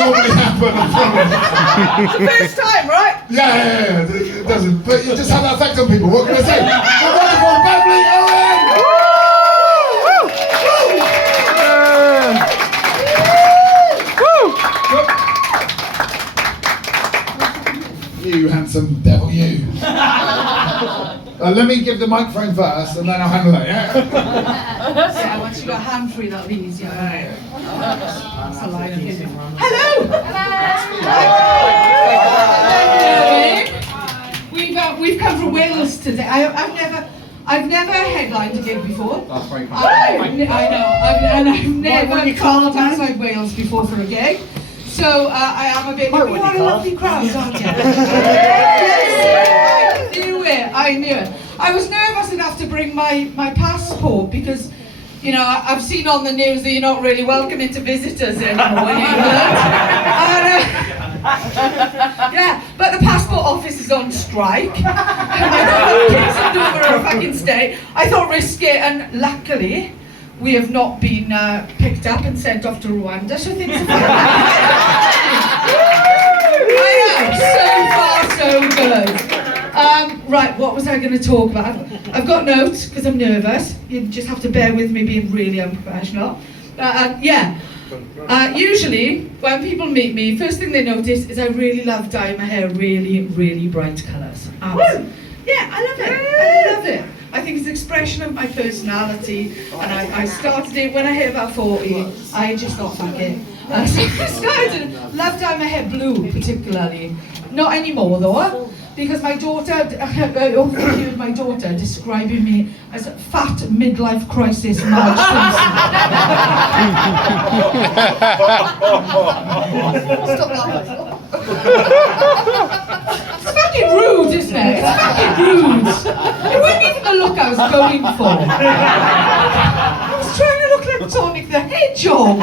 normally happen, I promise. It's the first time, right? Yeah, it doesn't. But you just have that effect on people. What can I say? The wonderful Plymouth-Owen! You handsome devil, you. Let me give the microphone first, and then I'll handle that, yeah? Yeah, once you got a hand free, that'll be easier. That's a line of his. Hello! Hello! We've come from Wales today. I've never headlined a gig before. That's very kind. I know. I've never called outside Wales before for a gig. So I am a bit. You are a lovely crowd, aren't you? Yes, I knew it. I was nervous enough to bring my passport because, you know, I've seen on the news that you're not really welcoming to visitors anymore in England. Yeah, but the passport office is on strike. My kids are over a fucking state. I thought risk it, and luckily we have not been picked up and sent off to Rwanda, so things are fine. I know, so far so good. Right, what was I going to talk about? I've got notes because I'm nervous. You just have to bear with me being really unprofessional. Usually, when people meet me, first thing they notice is I really love dyeing my hair really, really bright colours. Yeah, I love it. I love it. I think it's an expression of my personality, and I started it when I hit about 40. I just thought, fuck it. So I started, love dyeing my hair blue, particularly. Not anymore, though, because my daughter, I overheard my daughter describing me as a fat midlife crisis Marge Simpson. Stop laughing. It's fucking rude, isn't it? It's fucking rude. It wasn't even the look I was going for. I was trying to look like Sonic the Hedgehog.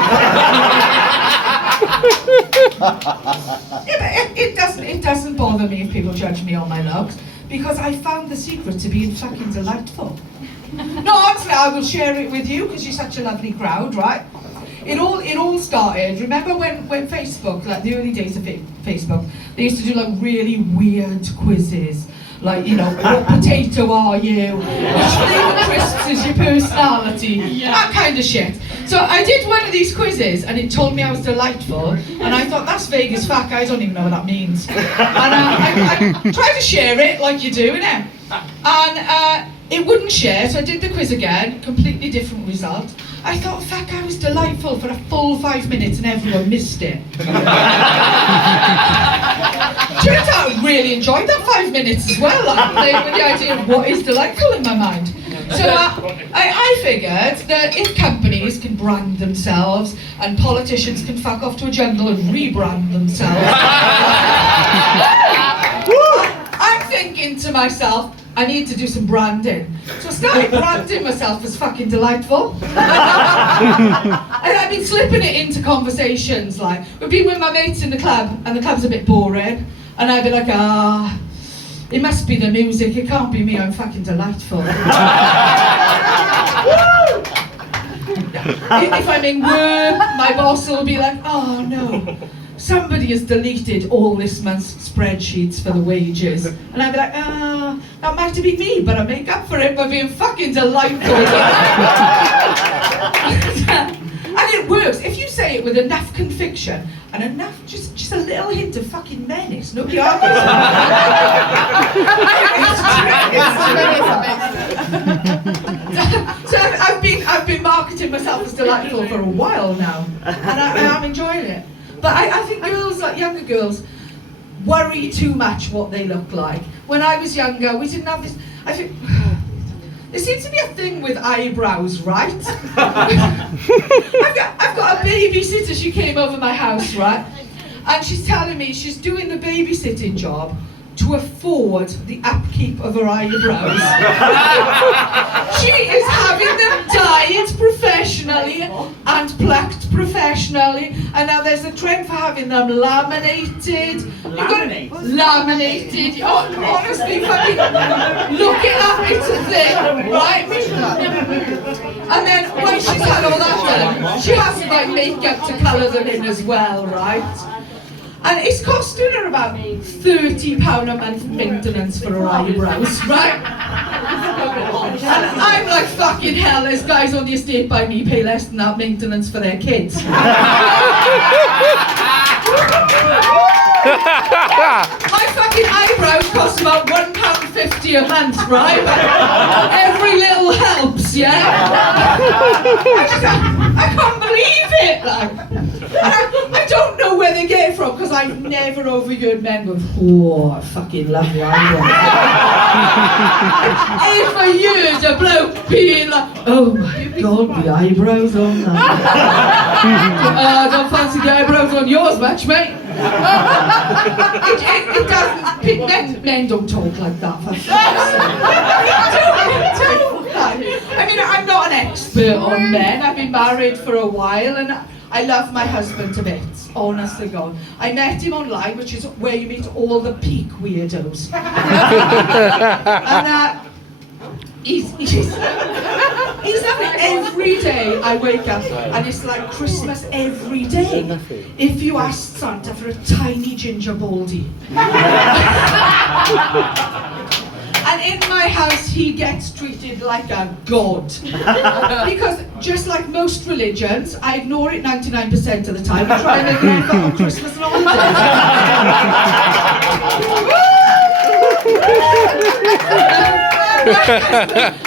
Yeah, but it doesn't bother me if people judge me on my looks, because I found the secret to being fucking delightful. No, honestly, I will share it with you because you're such a lovely crowd, right? It all started. Remember when Facebook, like the early days of Facebook, they used to do like really weird quizzes, like, you know, what potato are you? Which flavour crisps is your personality? That kind of shit. So I did one of these quizzes and it told me I was delightful, and I thought, that's vague as fuck, I don't even know what that means. And I tried to share it like you do, innit? And it wouldn't share, so I did the quiz again, completely different result. I thought, fuck, I was delightful for a full 5 minutes and everyone missed it. Turns out I really enjoyed that 5 minutes as well, like playing with the idea of what is delightful in my mind. So I figured that if companies can brand themselves and politicians can fuck off to a jungle and rebrand themselves, I'm thinking to myself, I need to do some branding. So I started branding myself as fucking delightful. And I've been slipping it into conversations, like, we've been with my mates in the club, and the club's a bit boring, and I'd be like, it must be the music, it can't be me, I'm fucking delightful. If I'm in work, my boss will be like, oh no, somebody has deleted all this month's spreadsheets for the wages. And I'd be like, that might have been me, but I make up for it by being fucking delightful. And it works. If you say it with enough conviction and enough, just a little hint of fucking menace, nobody argues. So I've been marketing myself as delightful for a while now, and I am enjoying it. But I think girls, like younger girls, worry too much what they look like. When I was younger, we didn't have this. I think there seems to be a thing with eyebrows, right? I've got a babysitter. She came over my house, right? And she's telling me she's doing the babysitting job to afford the upkeep of her eyebrows. She is having them dyed professionally and plucked professionally, and now there's a trend for having them laminated. Laminated. Oh, honestly, fucking look it up, it's a thing, right? And then when she's had all that done, she has to like makeup to colour them in as well, right? And it's costing her about £30 a month maintenance for her eyebrows, right? And I'm like, fucking hell, there's guys on the estate by me pay less than that maintenance for their kids. My fucking eyebrows cost about £1.50 a month, right? But every little helps, yeah? I can't believe it, like. I don't know where they get it from, because I've never overheard men go, oh, I fucking love the eyebrows. If I heard a bloke being like, oh my God, the eyebrows on that. I don't fancy the eyebrows on yours much, mate. It doesn't, men don't talk like that, for fuck's sake. I mean, I'm not an expert on men. I've been married for a while, and I love my husband to bits, honest to God. I met him online, which is where you meet all the peak weirdos. And he's lovely. Every day I wake up and it's like Christmas every day. If you ask Santa for a tiny ginger baldy. And in my house, he gets treated like a god. Because just like most religions, I ignore it 99% of the time and try and ignore it on Christmas and holidays.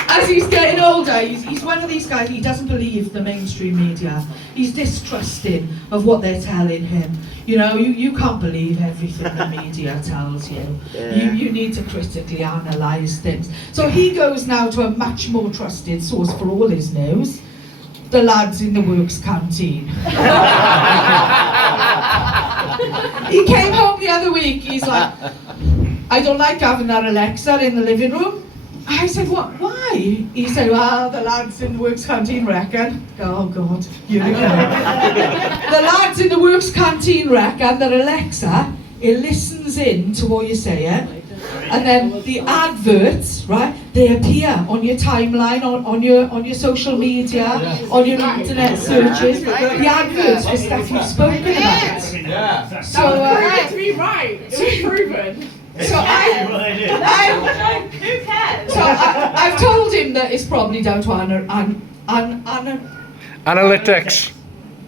As he's getting older, he's one of these guys, he doesn't believe the mainstream media. He's distrusting of what they're telling him. You know, you can't believe everything the media tells you. You need to critically analyse things. So he goes now to a much more trusted source for all his news. The lads in the works canteen. He came home the other week, he's like, I don't like having that Alexa in the living room. I said, what, why? He said, well, the lads in the works canteen reckon. Oh God, here we go. The lads in the works canteen reckon that Alexa, it listens in to what you're saying, and then the adverts, right, they appear on your timeline, on your social media, on your internet searches, the adverts for stuff you've spoken about. So, it's proven. So I've told him that it's probably down to analytics.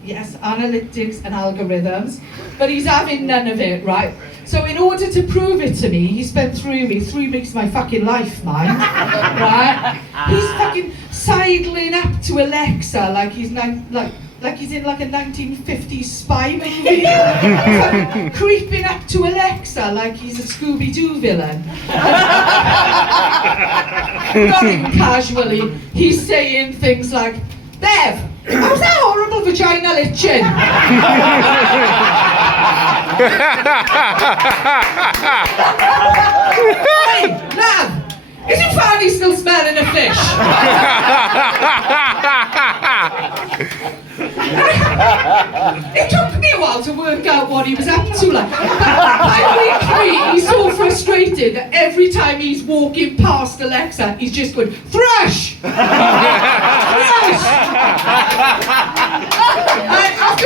Yes, analytics and algorithms, but he's having none of it, right? So in order to prove it to me, he spent 3 weeks of my fucking life, man, right? He's fucking sidling up to Alexa like he's like he's in like a 1950s spy movie. Fucking creeping up to Alexa like he's a Scooby-Doo villain. Not even casually, he's saying things like, Bev, how's that horrible vagina itching? Hey, Nav, isn't Fanny still smelling a fish? It took me a while to work out what he was up to, like. By week 3, he's so frustrated that every time he's walking past Alexa, he's just going, thrush! Thrush! And after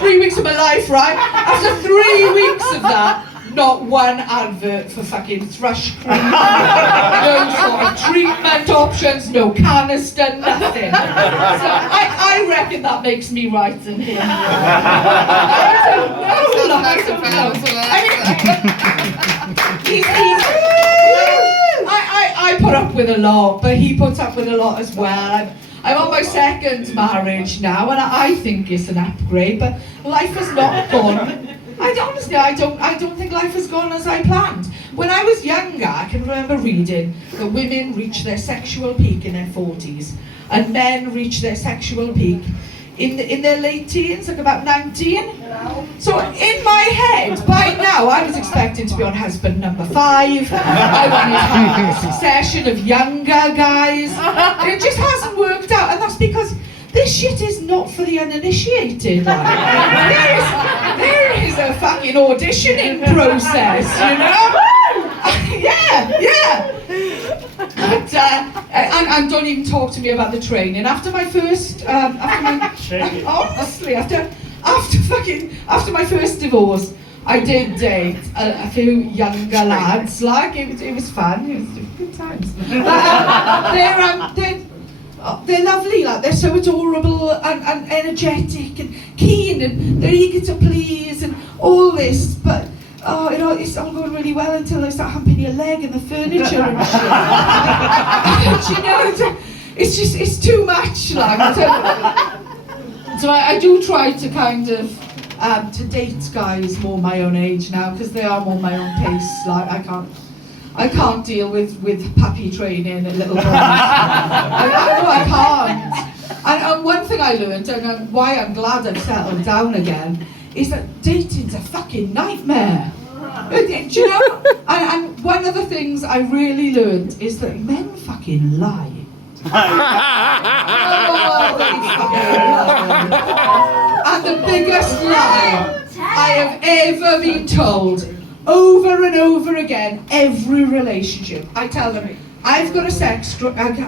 3 weeks of my life, right? After 3 weeks of that, not one advert for fucking thrush cream, no sort of treatment options, no canister, nothing. So I reckon that makes me right than him. I put up with a lot, but he puts up with a lot as well. I'm on my 2nd marriage now, and I think it's an upgrade, but life has not gone. I don't think life has gone as I planned. When I was younger, I can remember reading that women reach their sexual peak in their 40s, and men reach their sexual peak in their late teens, like about 19. So in my head, by now, I was expecting to be on husband number 5. I wanted to have a succession of younger guys. It just hasn't worked out, and that's because this shit is not for the uninitiated. There is a fucking auditioning process, you know? yeah. But, and don't even talk to me about the training. After my first, honestly, after my first divorce, I did date a few younger lads. Like it was fun. It was good times. They're lovely. Like they're so adorable and energetic and keen, and they're eager to please and all this. But it's all going really well until they start humping your leg and the furniture and shit. It's too much. Like so I do try to kind of to date guys more my own age now, because they are more my own pace. Like I can't deal with puppy training and little boys. I can't. And one thing I learned, and why I'm glad I've settled down again, is that dating's a fucking nightmare. Do you know? And one of the things I really learned is that men fucking lie. And the biggest lie I have ever been told, over and over again, every relationship, I tell them, I've got a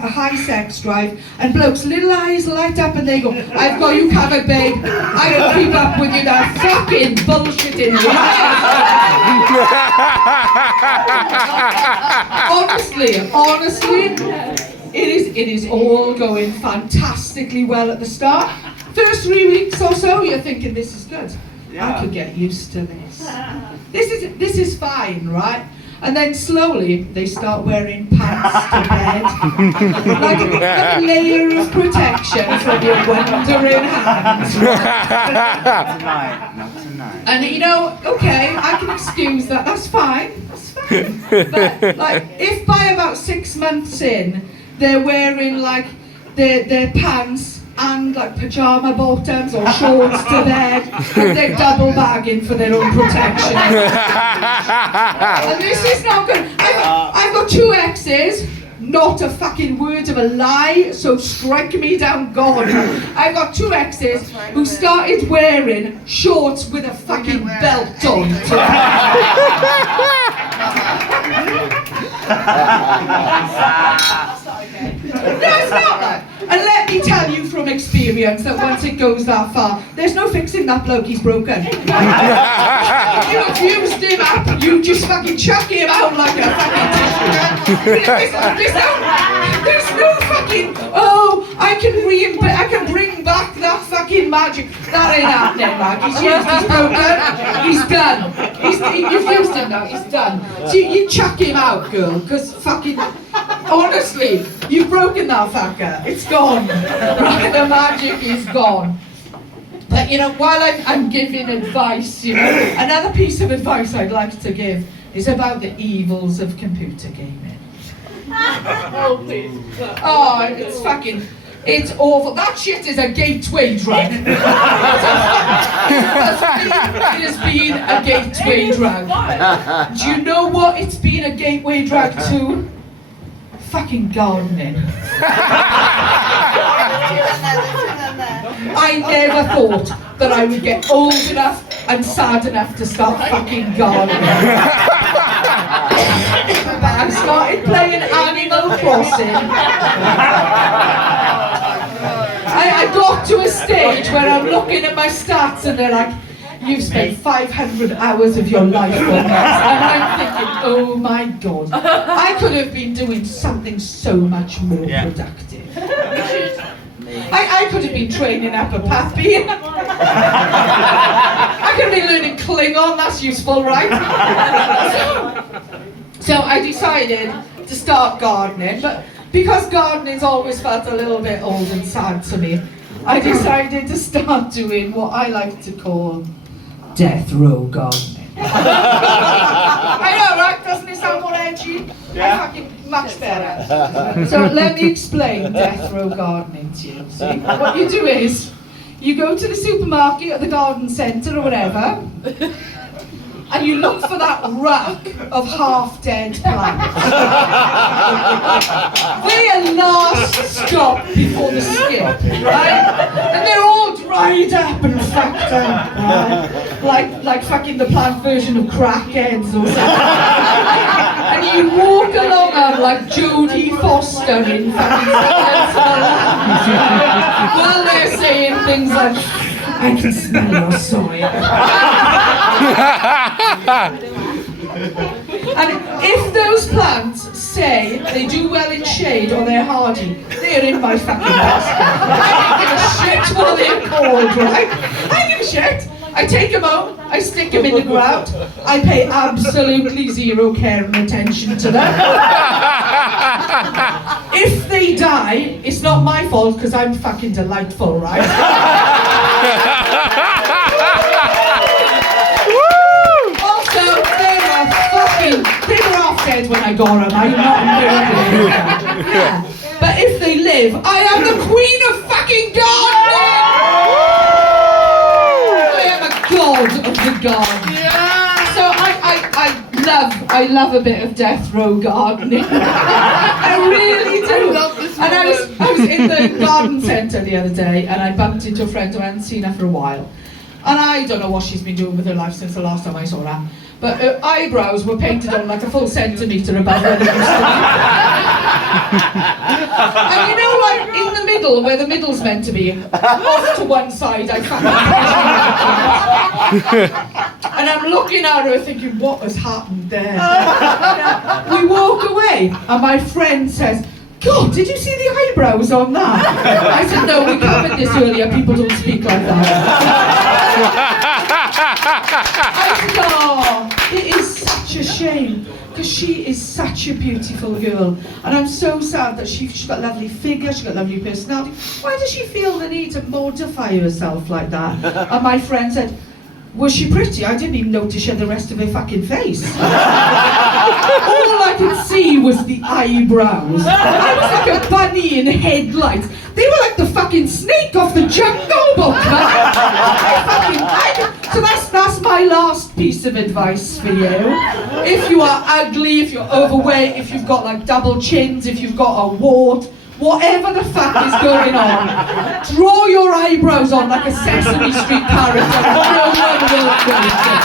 high sex drive, and blokes' little eyes light up and they go, I've got you covered, babe. I can keep up with you. That fucking bullshitting honestly, it is all going fantastically well at the start. First 3 weeks or so, you're thinking, this is good. I could get used to this. This is fine, right? And then slowly they start wearing pants to bed, like a layer of protection from your wandering hands. Not tonight. And okay, I can excuse that. That's fine. But like, if by about 6 months in, they're wearing like their pants and like pyjama bottoms or shorts to bed, and they're double bagging for their own protection. And this is not good. I've got 2 exes, not a fucking word of a lie, so strike me down, God. I've got 2 exes who started wearing shorts with a fucking belt on. No, it's not that. And let me tell you from experience that once it goes that far, there's no fixing that bloke, he's broken. You've used him up, you just fucking chuck him out like a fucking tissue. There's no fucking, I can bring back that fucking magic. That ain't happening, man. He's used, he's broken, he's done. You've used him now, he's done. So you chuck him out, girl, because fucking, honestly, you've broken that fucker. It's gone. Right? The magic is gone. But while I'm giving advice, another piece of advice I'd like to give is about the evils of computer gaming. It's awful. That shit is a gateway drug. It has been a gateway drug. Do you know what it's been a gateway drug to? Fucking gardening. I never thought that I would get old enough and sad enough to start fucking gardening. I started playing Animal Crossing. I got to a stage where I'm looking at my stats and they're like, you've spent 500 hours of your life on this. And I'm thinking, oh my God, I could have been doing something so much more productive. I could have been training up a puppy. I could have been learning Klingon, that's useful, right? So I decided to start gardening, but because gardening's always felt a little bit old and sad to me, I decided to start doing what I like to call death row gardening. I know, right? Doesn't it sound more edgy? Yeah. Fucking much better. So let me explain death row gardening to you. See, what you do is You go to the supermarket or the garden centre or whatever, and you look for that rack of half-dead plants. They are last stop before the skip, right? And they're all dried up and fucked up, right? Like fucking the plant version of crackheads or something. And you walk along them like Jodie Foster in fucking Silence of the Lambs, while they're saying things like, I can smell your soil. And if those plants say they do well in shade or they're hardy, they're in my fucking basket. I don't give a shit what they're called, right? I don't give a shit. I take them out, I stick them in the ground, I pay absolutely zero care and attention to them. If they die, it's not my fault because I'm fucking delightful, right? Also, they were half dead when I got them. I'm not murdering them. Yeah. But if they live, I am the queen of fucking gardening! I am a god of the garden. So I love a bit of death row gardening. I really do. I love this And I was in the garden centre the other day and I bumped into a friend who I hadn't seen her for a while. And I don't know what she's been doing with her life since the last time I saw her. But her eyebrows were painted on like a full centimetre above where they used to be. And you know, like in the middle, where the middle's meant to be, off to one side, I fucking and I'm looking at her thinking, what has happened there? We walk away, and my friend says, God, did you see the eyebrows on that? I said, no, we covered this earlier, people don't speak like that. I said, oh, it is such a shame, because she is such a beautiful girl. And I'm so sad that she's got a lovely figure, she's got a lovely personality. Why does she feel the need to mortify herself like that? And my friend said, was she pretty? I didn't even notice she had the rest of her fucking face. All I could see was the eyebrows. I was like a bunny in headlights. They were like the fucking snake off the Jungle Book, man. So that's my last piece of advice for you. If you are ugly, if you're overweight, if you've got like double chins, if you've got a wart, whatever the fuck is going on, draw your eyebrows on like a Sesame Street character and no one will notice.